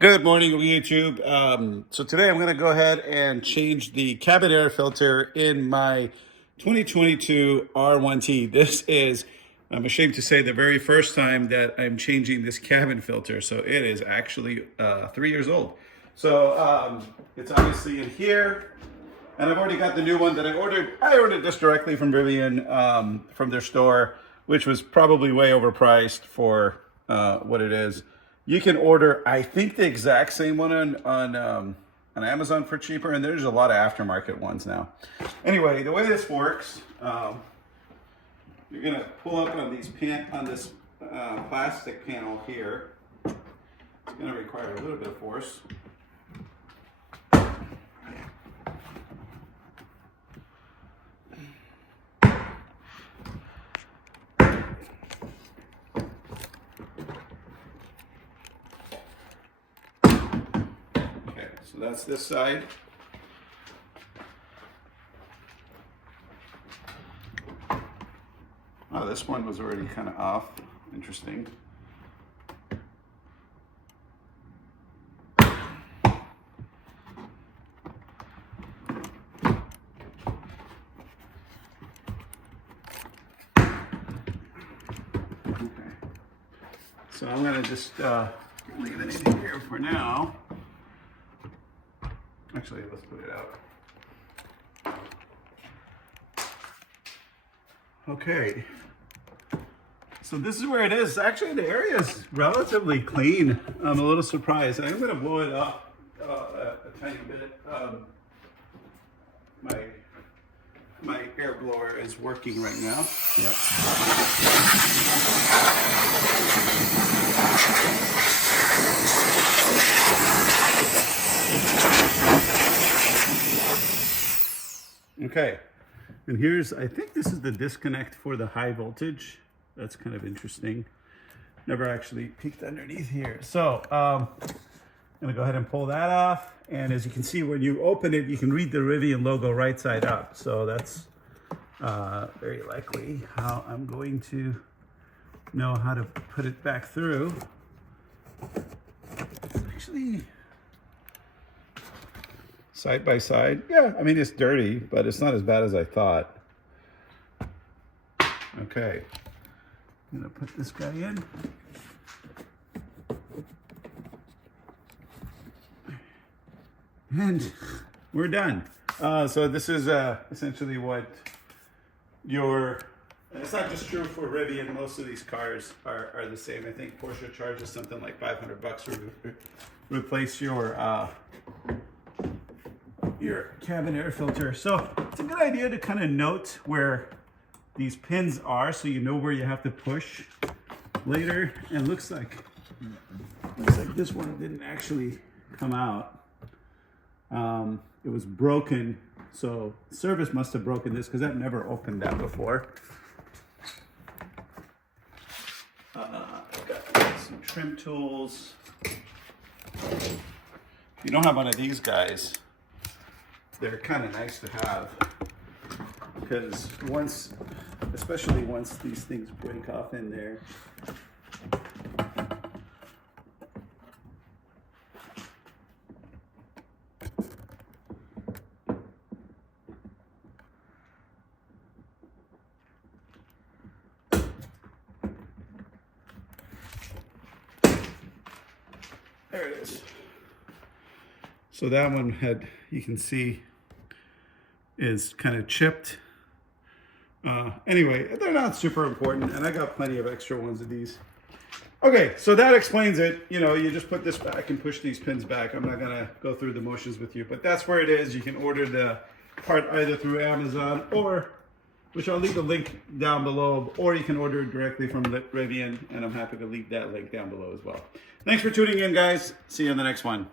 Good morning, YouTube. So today I'm going to go ahead and change the cabin air filter in my 2022 R1T. This is, I'm ashamed to say, the very first time that I'm changing this cabin filter. So it is actually 3 years old. So it's obviously in here. And I've already got the new one that I ordered. I ordered this directly from Rivian, from their store, which was probably way overpriced for what it is. You can order, I think, the exact same one on Amazon for cheaper, and there's a lot of aftermarket ones now. Anyway, the way this works, you're gonna pull up on this plastic panel here. It's gonna require a little bit of force. So that's this side. Oh, this one was already kind of off. Interesting. Okay. So I'm going to just leave it in here for now. Actually, let's put it out. Okay. So this is where it is. Actually, the area is relatively clean. I'm a little surprised. I'm going to blow it up a tiny bit. My air blower is working right now. Yep. Okay, and here's, I think this is the disconnect for the high voltage. That's kind of interesting. Never actually peeked underneath here. So I'm gonna go ahead and pull that off. And as you can see, when you open it, you can read the Rivian logo right side up. So that's very likely how I'm going to know how to put it back through. It's actually side by side. Yeah, I mean, it's dirty, but it's not as bad as I thought. Okay, I'm gonna put this guy in. And we're done. So this is essentially what your, and it's not just true for Rivian, most of these cars are the same. I think Porsche charges something like $500 to replace your cabin air filter. So it's a good idea to kind of note where these pins are so you know where you have to push later. And looks like this one didn't actually come out. It was broken, so service must have broken this because I've never opened that before. I've got some trim tools. If you don't have one of these guys, they're kind of nice to have, because especially once these things break off in there, there it is. So that one had, you can see, is kind of chipped. Anyway, they're not super important, and I got plenty of extra ones of these. Okay, so that explains it. You know, you just put this back and push these pins back. I'm not gonna go through the motions with you, but that's where it is. You can order the part either through Amazon or, which I'll leave the link down below, or you can order it directly from Rivian, and I'm happy to leave that link down below as well. Thanks for tuning in, guys. See you on the next one.